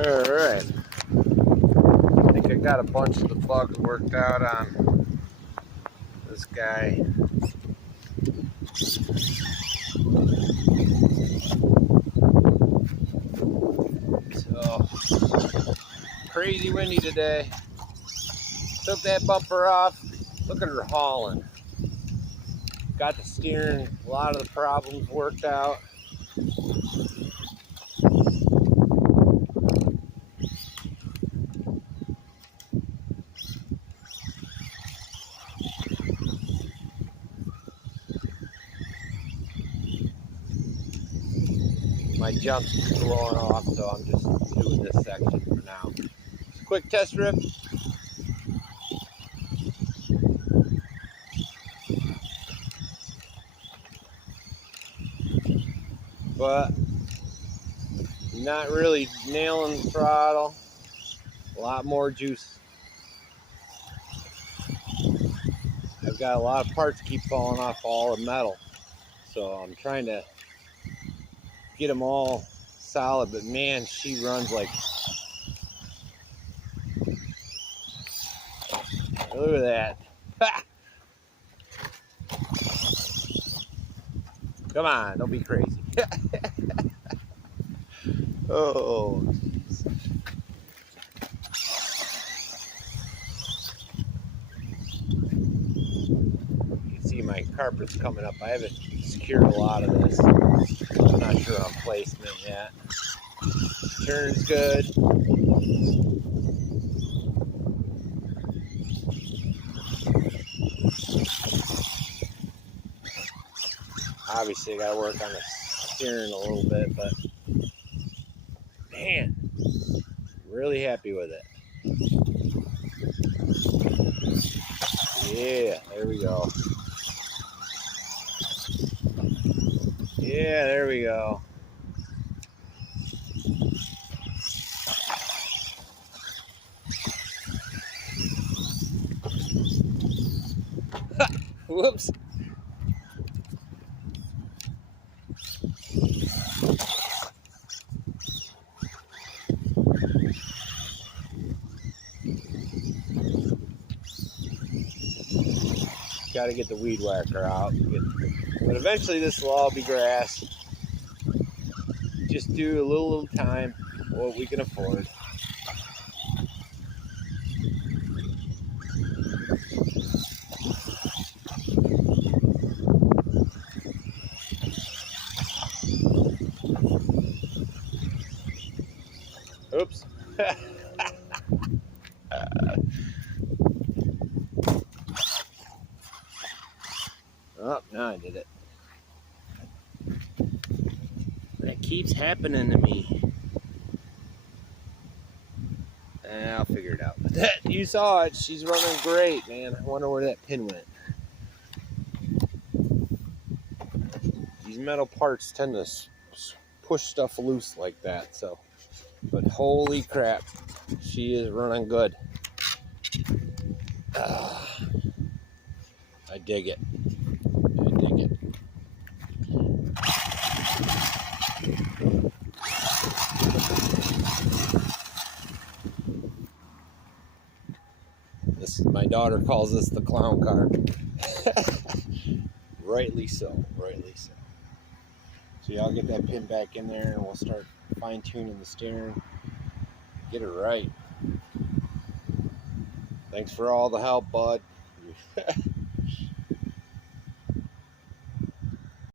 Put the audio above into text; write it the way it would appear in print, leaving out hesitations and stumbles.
Alright, I think I got a bunch of the bugs worked out on this guy. So, crazy windy today. Took that bumper off. Look at her hauling. Got the steering, a lot of the problems worked out. My jump's blowing off, so I'm just doing this section for now. Quick test rip. But not really nailing the throttle. A lot more juice. I've got a lot of parts keep falling off all the metal, so I'm trying to get them all solid. But man, she runs like, look at that. Ha! Come on, don't be crazy. Oh, geez. You can see my carpet's coming up. I haven't secured a lot of this. I'm not sure on placement yet. Turns good. Obviously, I got to work on the steering a little bit, but man, really happy with it. Yeah, there we go. Yeah, there we go. Whoops. Got to get the weed whacker out. But eventually this will all be grass. Just do a little time, what we can afford. Oops. Oh, now I did it. That keeps happening to me. I'll figure it out. But that, you saw it. She's running great, man. I wonder where that pin went. These metal parts tend to push stuff loose like that. So, but holy crap, she is running good. I dig it. I dig it. My daughter calls this the clown car. Rightly so, rightly so. So yeah, I'll get that pin back in there and we'll start fine-tuning the steering. Get it right. Thanks for all the help, bud.